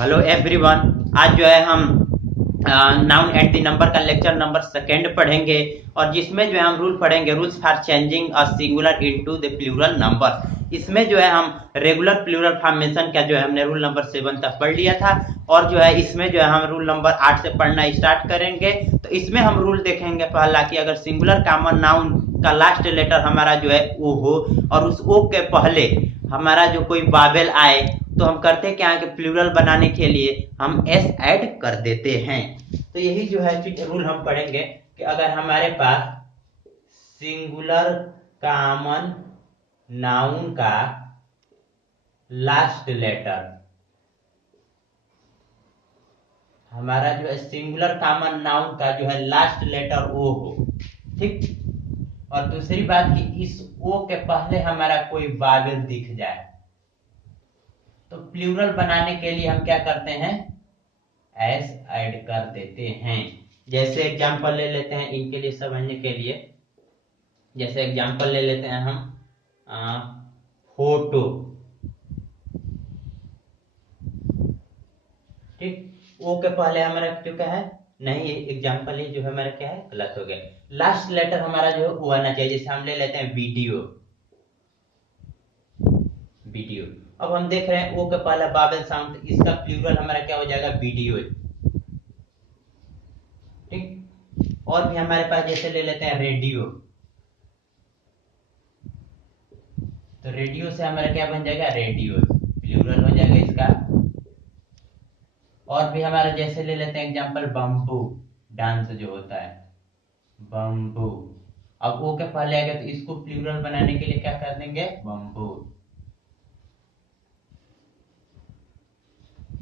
Hello everyone. आज जो है हम नाउन एट द नंबर का लेक्चर नंबर सेकेंड पढ़ेंगे और जिसमें जो है हम रूल पढ़ेंगे, rules for changing a singular into the plural number. इसमें जो है हम रेगुलर प्लूरल फॉर्मेशन का जो है हमने रूल नंबर 7 तक पढ़ लिया था और जो है इसमें जो है हम रूल नंबर 8 से पढ़ना स्टार्ट करेंगे। तो इसमें हम रूल देखेंगे पहला कि अगर सिंगुलर कॉमन नाउन का लास्ट लेटर हमारा जो है ओ हो और उस ओ के पहले हमारा जो कोई वावेल आए तो हम करते क्या है कि प्लूरल बनाने के लिए हम एस ऐड कर देते हैं। तो यही जो है रूल हम पढ़ेंगे कि अगर हमारे पास सिंगुलर कॉमन नाउन का लास्ट लेटर हमारा जो है सिंगुलर कॉमन नाउन का जो है लास्ट लेटर ओ हो, ठीक। और दूसरी बात कि इस ओ के पहले हमारा कोई वावेल दिख जाए तो प्लूरल बनाने के लिए हम क्या करते हैं, एस ऐड कर देते हैं। जैसे एग्जांपल ले लेते हैं इनके लिए समझने के लिए। जैसे एग्जांपल ले लेते हैं हम फोटो, ठीक। ओ के पहले हमारा जो क्या है, नहीं एग्जांपल ही जो है हमारा क्या है, गलत हो गया। लास्ट लेटर हमारा जो है वो आना चाहिए। जैसे हम ले लेते हैं वीडियो, वीडियो। अब हम देख रहे हैं ओ के पहला बाबल साउंड, इसका प्लूरल हमारा क्या हो जाएगा, वीडियो, ठीक। और भी हमारे पास जैसे ले लेते हैं रेडियो, तो रेडियो से हमारा क्या बन जाएगा, रेडियो, प्लूरल हो जाएगा इसका। और भी हमारा जैसे ले लेते हैं एग्जांपल बम्बू, डांस जो होता है बम्बू। अब ओ के पहले आ गया तो इसको प्लूरल बनाने के लिए क्या कर देंगे, बम्बू।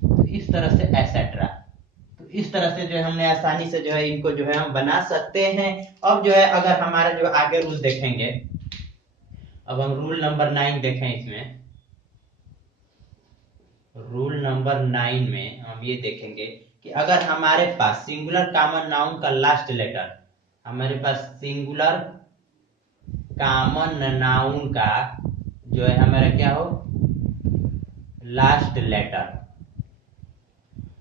तो इस तरह से एसेट्रा। तो इस तरह से जो है हमने आसानी से जो है इनको जो है हम बना सकते हैं। अब जो है अगर हमारा जो आगे रूल देखेंगे, अब हम रूल नंबर 9 देखें। इसमें रूल नंबर 9 में हम ये देखेंगे कि अगर हमारे पास सिंगुलर कॉमन नाउन का लास्ट लेटर, हमारे पास सिंगुलर कॉमन नाउन का जो है हमारा क्या हो, लास्ट लेटर,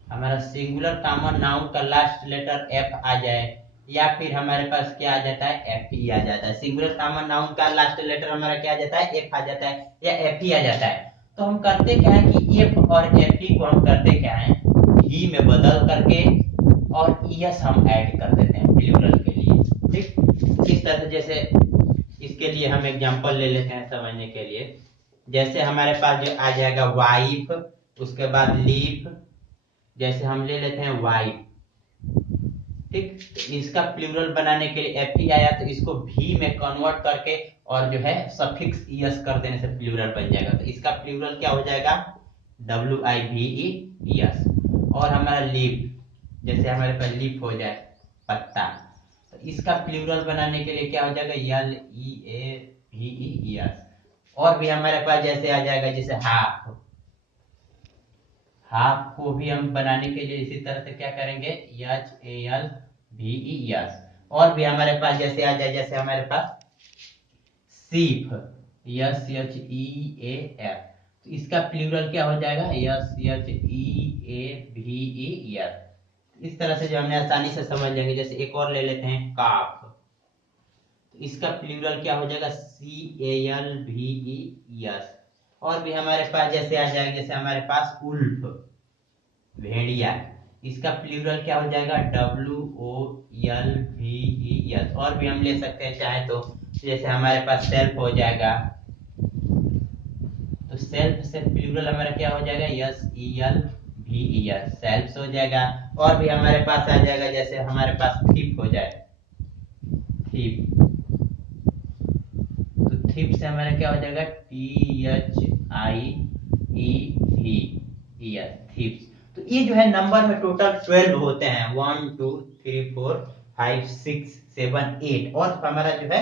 हमारा सिंगुलर कॉमन नाउन का लास्ट लेटर एफ आ जाए या फिर हमारे पास क्या आ जाता है, एफ ही आ जाता है। सिंगुलर कॉमन नाउन का लास्ट लेटर हमारा क्या आ जाता है, एफ आ जाता है या एफ ही आ जाता है। तो हम करते क्या है कि एफ और एफ ही को हम करते क्या है, ही में बदल करके और यस हम ऐड कर देते हैं प्लूरल के लिए, ठीक। इस तरह से जैसे इसके लिए हम एग्जांपल ले लेते हैं समझने के लिए। जैसे हमारे पास जो आ जाएगा वाइफ, उसके बाद लीफ। जैसे हम ले लेते हैं वाइफ, ठीक। तो इसका प्लूरल बनाने के लिए एफ ही आया तो इसको भी में कन्वर्ट करके और जो है सफिक्स यस कर देने से प्लूरल बन जाएगा। तो इसका प्लूरल क्या हो जाएगा, WIVE, यस। और हमारा लीफ, जैसे हमारे पास लीफ हो जाए पत्ता, तो इसका प्लूरल बनाने के लिए क्या हो जाएगा, LEAVE, यस। और भी हमारे पास जैसे आ जाएगा जैसे हाफ, हाफ को भी हम बनाने के लिए इसी तरह से क्या करेंगे, HALVE, यस। और भी हमारे पास जैसे आ जाए, जैसे हमारे पास सीफ, SHEAF, तो इसका प्लूरल क्या हो जाएगा, SHEAVE, यस। इस तरह से जो हमने आसानी से समझ लेंगे। जैसे एक और ले लेते हैं काफ, तो इसका प्लूरल क्या हो जाएगा, CALVE, यस। और भी हमारे पास जैसे आ जाएगा, जैसे हमारे पास उल्फ, भेड़िया, इसका प्लूरल क्या हो जाएगा, WOLVE, यस। और भी हम ले सकते हैं चाहे तो, जैसे हमारे पास सेल्फ हो जाएगा, तो सेल्फ से प्लूरल हमारा क्या हो जाएगा, SELVE, यस, सेल्फ हो जाएगा। और भी हमारे पास आ जाएगा, जैसे हमारे पास थीप हो जाए, थीप, तो थीप से हमारा क्या हो जाएगा, THIEV, यस, थीप्स। तो ये जो है नंबर में टोटल 12 होते हैं, 1 2 3 4 5 6 7 8 और हमारा जो है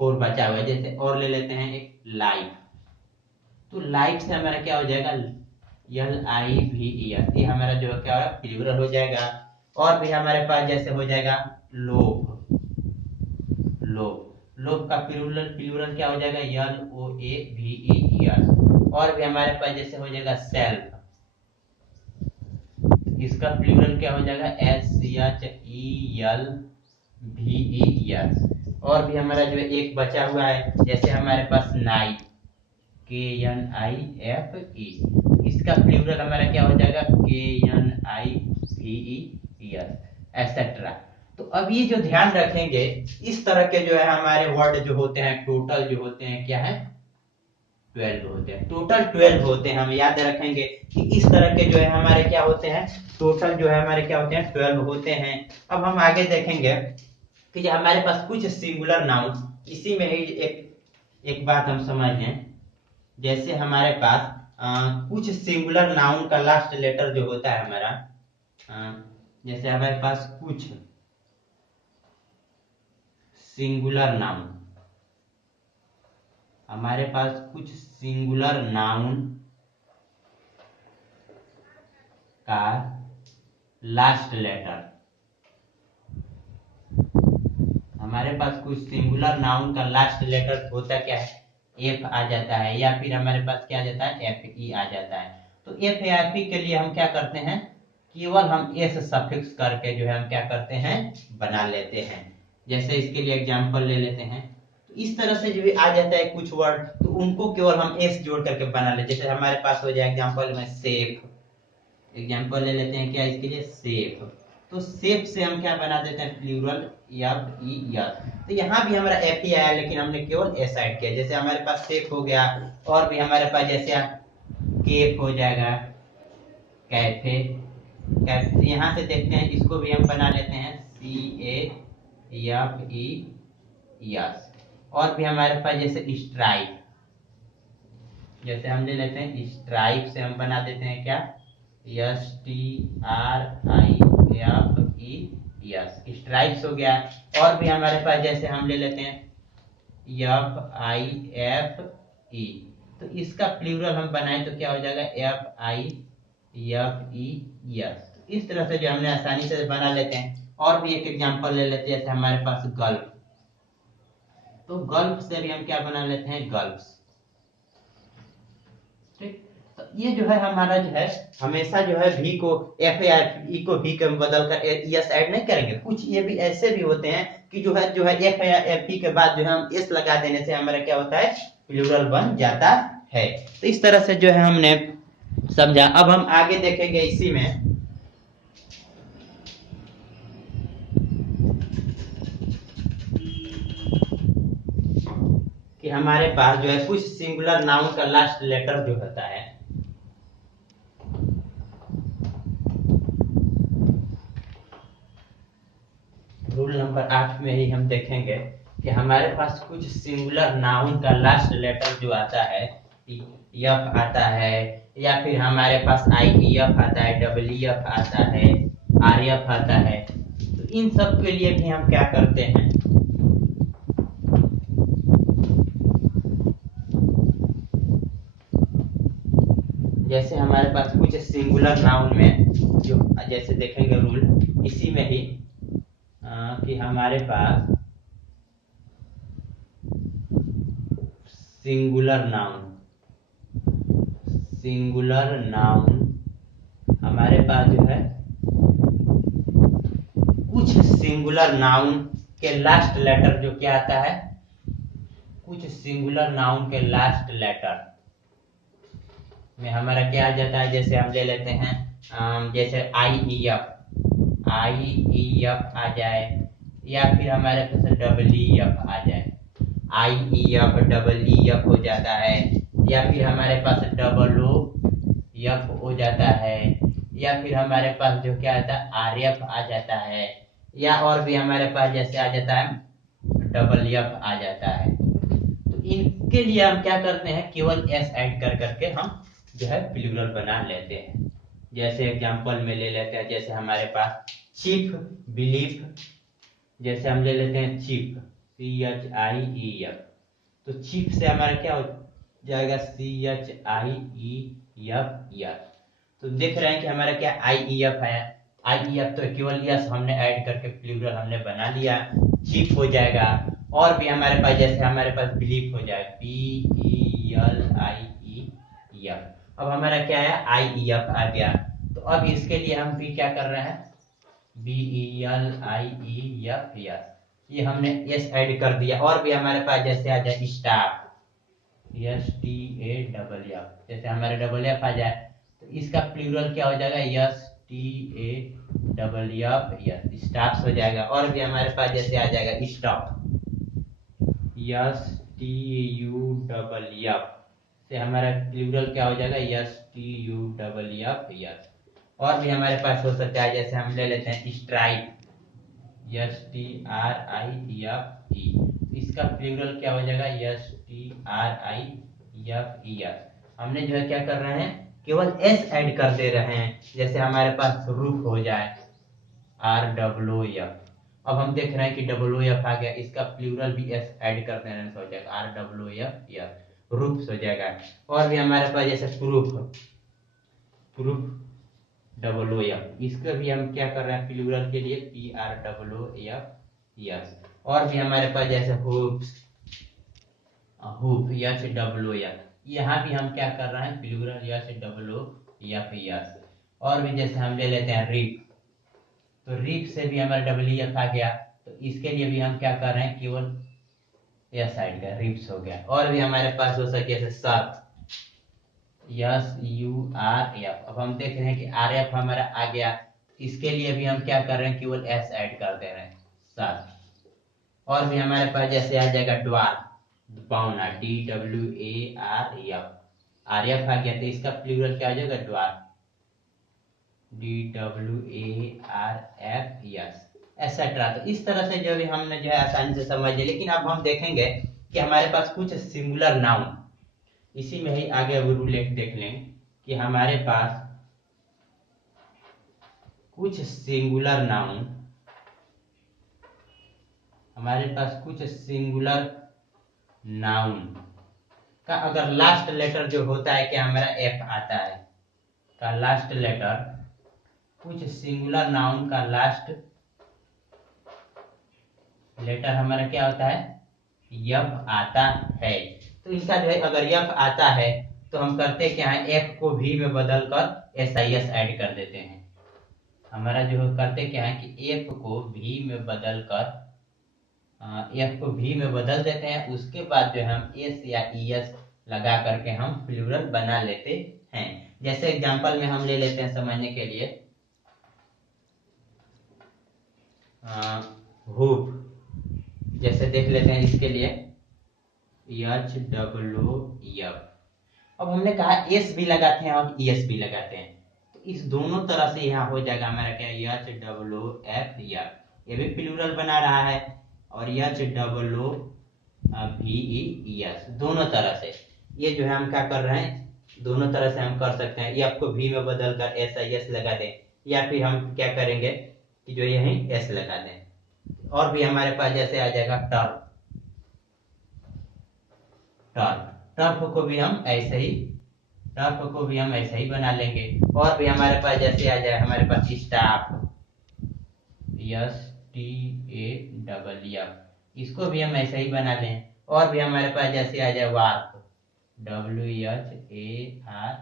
4 बचा हुआ है। जैसे और ले लेते हैं एक लाइफ, तो लाइफ से हमारा क्या हो जाएगा, LIVE, ये हमारा जो है क्या होगा, प्लूरल हो जाएगा। और भी हमारे पास जैसे हो जाएगा लोभ, लोभ, लोभ का प्लूरल प्लूरल क्या हो जाएगा, LOAVE, यस। और भी हमारे पास जैसे हो जाएगा सेल्फ, इसका प्लूरल क्या हो जाएगा, SCHELVES। और भी हमारा जो है एक बचा हुआ है, जैसे हमारे पास नाइफ, KNIFE, इसका प्लूरल हमारा क्या हो जाएगा, KNIVES, एसेट्रा। तो अब ये जो ध्यान रखेंगे, इस तरह के जो है हमारे वर्ड जो होते हैं, टोटल जो होते हैं क्या है, 12 होते हैं, टोटल 12 होते हैं। हम याद रखेंगे कि इस तरह के जो है हमारे क्या होते हैं, टोटल जो है हमारे क्या होते हैं, 12 होते हैं। अब हम आगे देखेंगे कि जो हमारे पास कुछ सिंगुलर नाउन, इसी में ही एक बात हम समझ लें, जैसे हमारे पास कुछ सिंगुलर नाउन का लास्ट लेटर जो होता है हमारा, जैसे हमारे पास कुछ सिंगुलर नाउन, हमारे पास कुछ सिंगुलर नाउन का लास्ट लेटर, हमारे पास कुछ सिंगुलर नाउन का लास्ट लेटर होता क्या है, एफ आ जाता है, या फिर हमारे पास क्या आ जाता है, FE आ जाता है। तो एफ या FE के लिए हम क्या करते हैं, केवल हम एस सफिक्स करके जो है हम क्या करते हैं, बना लेते हैं। जैसे इसके लिए एग्जांपल ले लेते हैं, तो इस तरह से जो भी आ जाता है कुछ वर्ड, तो उनको केवल हम एस जोड़ करके बना लेते हैं। जैसे हमारे पास हो जाए एग्जांपल में सेफ, एग्जांपल ले लेते हैं क्या इसके लिए, सेफ। तो सेफ से हम क्या बना देते हैं, प्लूरल FES। तो यहाँ भी हमारा FE आया, लेकिन हमने केवल एस ऐड किया। जैसे हमारे पास सेफ हो गया, और भी हमारे पास जैसे केफ हो जाएगा, कैफे, कैफे। यहाँ से देखते हैं, इसको भी हम बना लेते हैं CAFES। और भी हमारे पास जैसे स्ट्राइप, जैसे हम ले लेते हैं स्ट्राइप से हम बना देते हैं क्या, STRIFES, स्ट्राइप्स हो गया। और भी हमारे पास जैसे हम ले लेते हैं FIFE, तो इसका प्लूरल हम बनाए तो क्या हो जाएगा, FIFES। इस तरह से जो हमने आसानी से बना लेते हैं। और भी एक एग्जांपल ले लेते हैं, जैसे हमारे पास गल्फ, तो गल्फ से भी हम क्या बना लेते हैं, गल्फ्स। ठीक, तो ये जो है हमारा जो है हमेशा जो है भी को FE को भी में बदल कर एस ऐड नहीं करेंगे। कुछ ये भी ऐसे भी होते हैं कि जो है एफ या FE के बाद जो है हम एस लगा देने से हमारा क्या होता है, प्लूरल बन जाता है। तो इस तरह से जो है हमने समझा। अब हम आगे देखेंगे इसी में, कि हमारे पास जो है कुछ सिंगुलर नाउन का लास्ट लेटर जो होता है, रूल नंबर 8 में ही हम देखेंगे कि हमारे पास कुछ सिंगुलर नाउन का लास्ट लेटर जो आता है, एफ आता है, या फिर हमारे पास IEF आता है, WF आता है, RF आता है। तो इन सब के लिए भी हम क्या करते हैं, जैसे हमारे पास कुछ सिंगुलर नाउन में जो जैसे देखेंगे रूल इसी में ही, कि हमारे पास सिंगुलर नाउन हमारे पास जो है कुछ सिंगुलर नाउन के लास्ट लेटर जो क्या आता है, कुछ सिंगुलर नाउन के लास्ट लेटर में हमारा क्या आ जाता है। जैसे हम ले लेते हैं जैसे IEF आ जाए, या फिर हमारे पास WF आ जाए, IEF EF हो जाता है, या फिर हमारे पास OOF हो जाता है, या फिर हमारे पास जो क्या आता है, RF आ जाता है, या और भी हमारे पास जैसे आ जाता है WF आ जाता है। तो इनके लिए हम क्या करते हैं, केवल S ऐड कर करके हम जो है प्लूरल बना लेते हैं। जैसे एग्जांपल में ले लेते हैं, जैसे हमारे पास चीफ, बिलीफ, जैसे हम ले लेते हैं चीफ, CHIEF, तो चीफ से हमारा क्या हो जाएगा, CHIEF। तो देख रहे हैं कि हमारा क्या IEF है, IEF तो केवल यस हमने ऐड करके प्लूरल हमने बना लिया, चीफ हो जाएगा। और भी हमारे पास जैसे हमारे पास बिलीफ हो जाए, BELIEF। अब हमारा क्या है, IEF आ गया। तो अब इसके लिए हम भी क्या कर रहे हैं, BELIEF, ये हमने एस ऐड कर दिया। और भी हमारे पास जैसे आ जाए स्टाफ, STAFF, जैसे हमारे डबल एफ आ जाए तो इसका प्लूरल क्या हो जाएगा, STAFF, स्टाफ्स हो जाएगा। और भी हमारे पास जैसे आ जाएगा स्टॉप, STUFF, से हमारा प्लूरल क्या हो जाएगा, STUFF। और भी हमारे पास हो सकता है, जैसे हम ले लेते हैं स्ट्राइप, STRIFE, इसका प्लूरल क्या हो जाएगा, STRIFEF। हमने जो है क्या कर रहे हैं, केवल एस ऐड कर दे रहे हैं। जैसे हमारे पास रूफ हो जाए, RWF, अब हम देख रहे हैं कि WF आ गया, इसका प्लूरल भी एस ऐड कर देने से हो जाएगा, RWF, रूफ्स हो जाएगा। और भी हमारे पास जैसे प्रूफ WF, इसका भी हम क्या कर रहे हैं, प्लूरल के लिए PRWF। और भी हमारे पास जैसे हुप, WF, यहाँ भी हम क्या कर रहे हैं, प्लूरल WF। और भी जैसे हम ले लेते हैं रिप, तो रिप से भी हमारा WF आ गया, तो इसके लिए भी हम क्या कर रहे हैं, केवल यस साइड का रिप्स हो गया। और भी हमारे पास हो सके जैसे सर्फ, SURF, अब हम देख रहे हैं कि RF हमारा आ गया, इसके लिए भी हम क्या कर रहे हैं, केवल एस ऐड कर दे रहे हैं, सर्फ। और भी हमारे पास जैसे आ जाएगा ड्वार्फ, पौना, DWARF, RF आ गया, तो इसका प्लूरल क्या हो जाएगा, ड्वार्फ, DWARF, एसेट्रा। तो इस तरह से जो भी हमने जो है आसानी से समझ लिया। लेकिन अब हम देखेंगे कि हमारे पास कुछ सिंगुलर नाउन, इसी में ही आगे अब रूल एक देख लें कि हमारे पास कुछ सिंगुलर नाउन, का अगर लास्ट लेटर जो होता है कि हमारा एफ आता है, का लास्ट लेटर, कुछ सिंगुलर नाउन का लास्ट लेटर हमारा क्या होता है, यफ आता है। तो इसका जो है अगर यफ आता है तो हम करते क्या है, एफ को भी में बदल कर SIS ऐड कर देते हैं। हमारा जो करते क्या है कि एफ को भी में बदल कर देते हैं, उसके बाद जो हम एस या ES लगा करके हम प्लूरल बना लेते हैं। जैसे एग्जांपल में हम ले लेते हैं समझने के लिए, हुप, जैसे देख लेते हैं इसके लिए HWF। अब हमने कहा एस भी लगाते हैं और ES भी लगाते हैं, तो इस दोनों तरह से यहाँ हो जाएगा हमारा क्या, HWF, ये भी प्लूरल बना रहा है, और HWVES, दोनों तरह से ये जो है हम क्या कर रहे हैं, दोनों तरह से हम कर सकते हैं। ये आपको भी में बदल कर SIS लगा दें, या फिर हम क्या करेंगे कि जो यही एस लगा दें। और भी हमारे पास जैसे आ जाएगा टर्फ, टर्फ को भी हम ऐसे ही बना लेंगे। और भी हमारे पास जैसे आ जाए, हमारे पास स्टाफ, STAFF, इसको भी हम ऐसे ही बना लें। और भी हमारे पास जैसे आ जाए वार्फ, WHARF,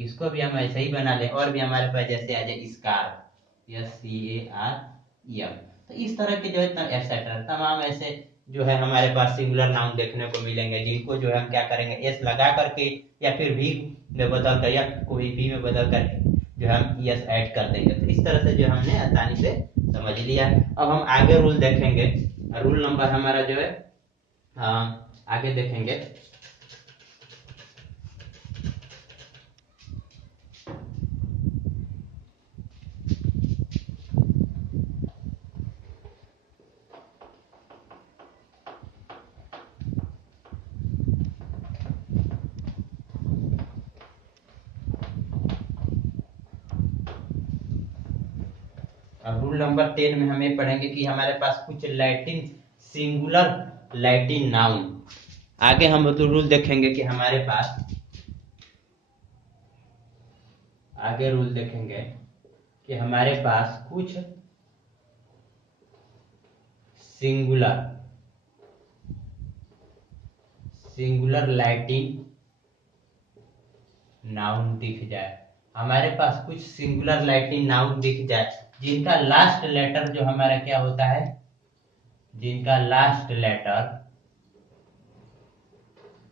इसको भी हम ऐसे ही बना लें। और भी हमारे पास जैसे आ जाए स्कार्फ, SCARF। तो इस तरह के जो है एटसेट्रा तमाम ऐसे जो है हमारे पास सिंगुलर नाउन देखने को मिलेंगे, जिनको जो है हम क्या करेंगे, एस लगा करके या फिर भी में बदल कर, या कोई भी में बदल कर जो हम ES ऐड कर देंगे। तो इस तरह से जो हमने आसानी से समझ लिया। अब हम आगे रूल देखेंगे, रूल नंबर हमारा जो है आगे देखेंगे। रूल नंबर 10 में हमें पढ़ेंगे कि हमारे पास कुछ सिंगुलर लैटिन नाउन। आगे हम तो रूल देखेंगे कि हमारे पास कुछ सिंगुलर लैटिन नाउन दिख जाए, हमारे पास कुछ सिंगुलर लैटिन नाउन दिख जाए जिनका लास्ट लेटर जो हमारा क्या होता है, जिनका लास्ट लेटर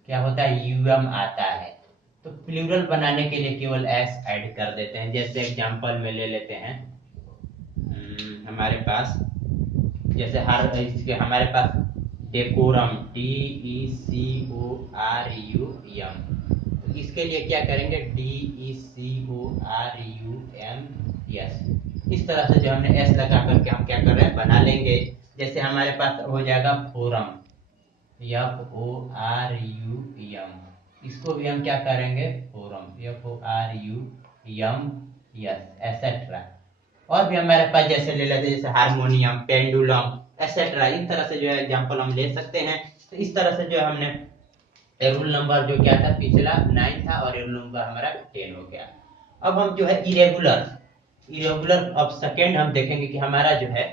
क्या होता है, यूएम आता है, तो प्लूरल बनाने के लिए केवल एस ऐड कर देते हैं। जैसे एग्जांपल में ले लेते हैं, हमारे पास जैसे हमारे पास डेकोरम, DECORUM, तो इसके लिए क्या करेंगे, DECORUMS, इस तरह से जो हमने एस लगा करके हम क्या कर रहे हैं, बना लेंगे। जैसे हमारे पास हो जाएगा फोरम, FORUM, इसको भी हम क्या करेंगे, फोरम, FORUM, एसेट्रा। और भी हमारे पास जैसे ले लेते हैं, जैसे हारमोनियम, पेंडुलम, एसेट्रा, इन तरह से जो है एग्जांपल हम ले सकते हैं। तो इस तरह से जो है हमने रूल नंबर जो क्या था पिछला 9 था और रूल नंबर हमारा 10 हो गया। अब हम जो है इरेगुलर अब सेकेंड हम देखेंगे कि हमारा जो है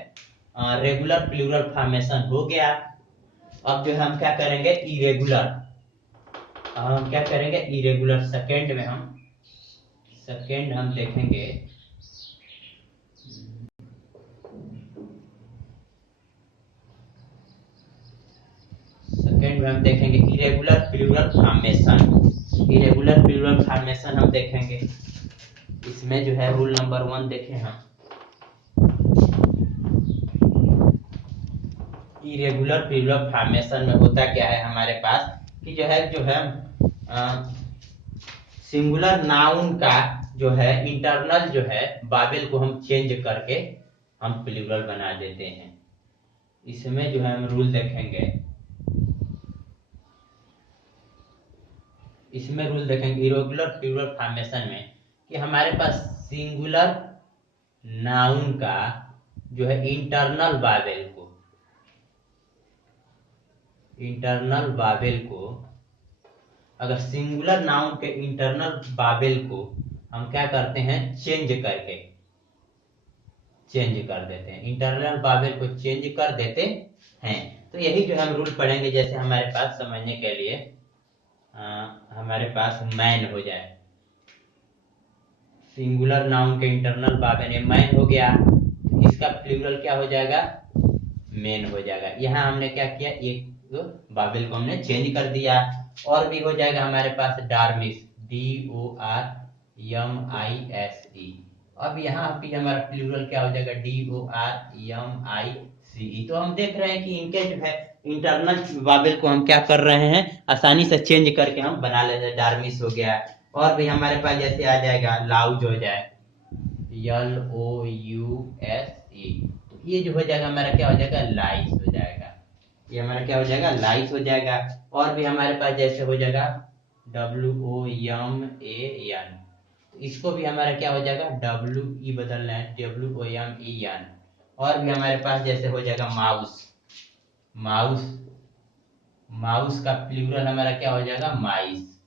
रेगुलर प्लूरल फॉर्मेशन हो गया। अब जो है हम क्या करेंगे, हम क्या करेंगे, इरेगुलर सेकेंड हम देखेंगे इरेगुलर प्लूरल फॉर्मेशन हम देखेंगे। इसमें जो है रूल नंबर 1 देखें हम, इरेगुलर प्लूरल फॉर्मेशन में होता क्या है हमारे पास कि जो है सिंगुलर नाउन का जो है इंटरनल जो है बाबेल को हम चेंज करके हम प्लूरल बना देते हैं। इसमें जो है हम रूल देखेंगे, इरेगुलर प्लूरल फॉर्मेशन में कि हमारे पास सिंगुलर नाउन का जो है इंटरनल बाबेल को अगर सिंगुलर नाउन के इंटरनल बाबेल को हम क्या करते हैं, चेंज कर देते हैं, इंटरनल बाबेल को चेंज कर देते हैं। तो यही जो हम रूल पढ़ेंगे। जैसे हमारे पास समझने के लिए हमारे पास मैन हो जाए, सिंगुलर नाउन के इंटरनल बाबेल मैन हो गया, इसका प्लूरल क्या हो जाएगा, मेन हो जाएगा। यहाँ हमने क्या किया, एक बाबेल को हमने चेंज कर दिया। और भी हो जाएगा हमारे पास डार्मिस, DORMISE। अब यहाँ भी हमारा प्लूरल क्या हो जाएगा, DORMICE। तो हम देख रहे हैं कि इनके जो है इंटरनल बाबेल को हम क्या कर रहे हैं, आसानी से चेंज करके हम बना लेते हैं। डार्मिस हो गया। और भी हमारे पास जैसे आ जाएगा लाउज हो जाए, LOUSE, तो ये जो हो जाएगा हमारा क्या हो जाएगा, लाइस हो जाएगा। ये हमारा क्या हो जाएगा, लाइस हो जाएगा। और भी हमारे पास जैसे हो जाएगा WOMAN, इसको भी हमारा क्या हो जाएगा, WE बदलना है, WOMEN। और भी हमारे पास जैसे हो जाएगा माउस का प्लूरल हमारा क्या हो जाएगा, माइस,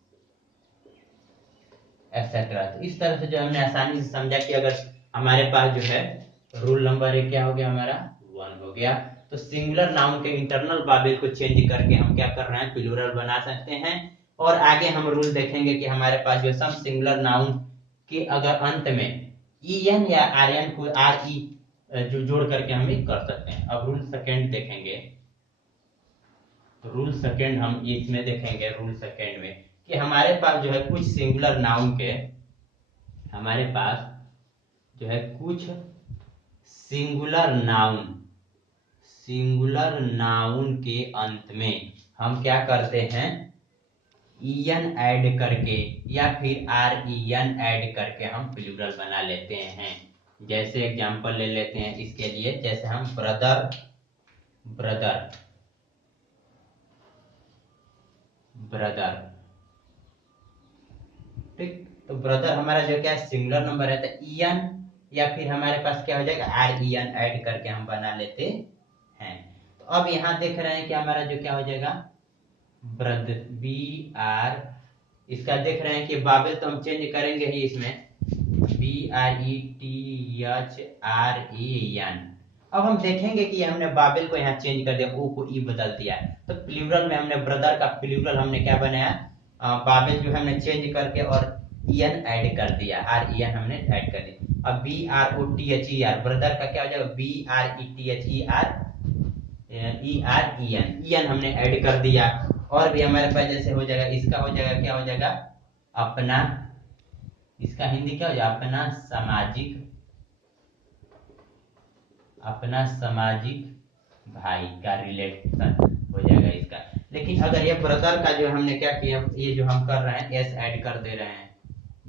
एटसेट्रा। तो इस तरह से जो हमने आसानी से समझा कि अगर हमारे पास जो है रूल नंबर 1 क्या हो गया, हमारा 1 हो गया। तो सिंगुलर नाउन के इंटरनल बाबेल को चेंज करके हम क्या कर रहे हैं, प्लूरल बना सकते हैं। और आगे हम रूल देखेंगे कि हमारे पास जो सम सिंगुलर नाउन के अगर अंत में EN या RN को RE जो जोड़ करके हम कर सकते हैं। अब रूल सेकेंड देखेंगे, तो रूल सेकेंड हम इसमें देखेंगे, रूल सेकेंड में कि हमारे पास जो है कुछ सिंगुलर नाउन के, हमारे पास जो है कुछ सिंगुलर नाउन के अंत में हम क्या करते हैं, EN ऐड करके या फिर REN ऐड करके हम प्लूरल बना लेते हैं। जैसे एग्जांपल ले लेते हैं इसके लिए, जैसे हम ब्रदर, ठीक। तो ब्रदर हमारा जो क्या सिंगुलर नंबर है, तो EN या फिर हमारे पास क्या हो जाएगा, REN ऐड करके हम बना लेते हैं। तो अब यहाँ देख रहे हैं कि हमारा जो क्या हो जाएगा, ब्रदर, BR, इसका देख रहे हैं कि बाबेल तो हम चेंज करेंगे ही, इसमें BRETHREN। अब हम देखेंगे कि हमने बाबेल को यहाँ चेंज कर दिया, ओ को ई बदल दिया। तो प्लूरल में हमने ब्रदर का प्लूरल हमने क्या बनाया, बाबेल जो हमने चेंज करके और EN ऐड कर दिया, REN हमने ऐड कर दिया। अब BROTHER ब्रदर का क्या हो जाएगा, BRETHEREN हमने ऐड कर दिया। और भी हमारे पास जैसे हो जाएगा, इसका हो जाएगा, क्या हो जाएगा, अपना, इसका हिंदी क्या हो जाएगा, अपना सामाजिक भाई का रिलेशन हो जाएगा इसका। लेकिन अगर ये ब्रदर का जो हमने क्या किया, ये जो हम कर रहे हैं एस ऐड कर दे रहे हैं,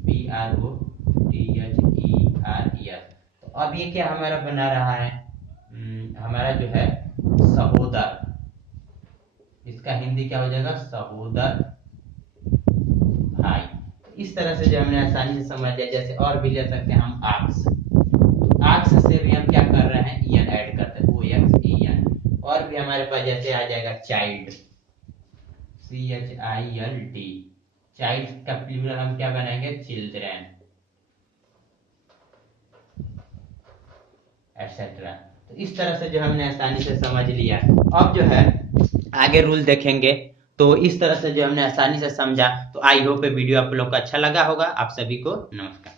BROTHER, तो अब ये क्या हमारा बना रहा है, हमारा जो है सहोदर, इसका हिंदी क्या हो जाएगा, सहोदर भाई। इस तरह से जो हमने आसानी से समझ लिया। जैसे और भी ले सकते हैं हम आक्स से भी हम क्या कर रहे हैं, EN ऐड करते हैं, OXEN। और भी हमारे पास जैसे आ जाएगा चाइल्ड, CHILD, चाइल्ड का प्लूरल हम क्या बनाएंगे, चिल्ड्रन, एटसेट्रा। तो इस तरह से जो हमने आसानी से समझ लिया। अब जो है आगे रूल देखेंगे, तो इस तरह से जो हमने आसानी से समझा, तो आई होप वीडियो आप लोग को अच्छा लगा होगा। आप सभी को नमस्कार।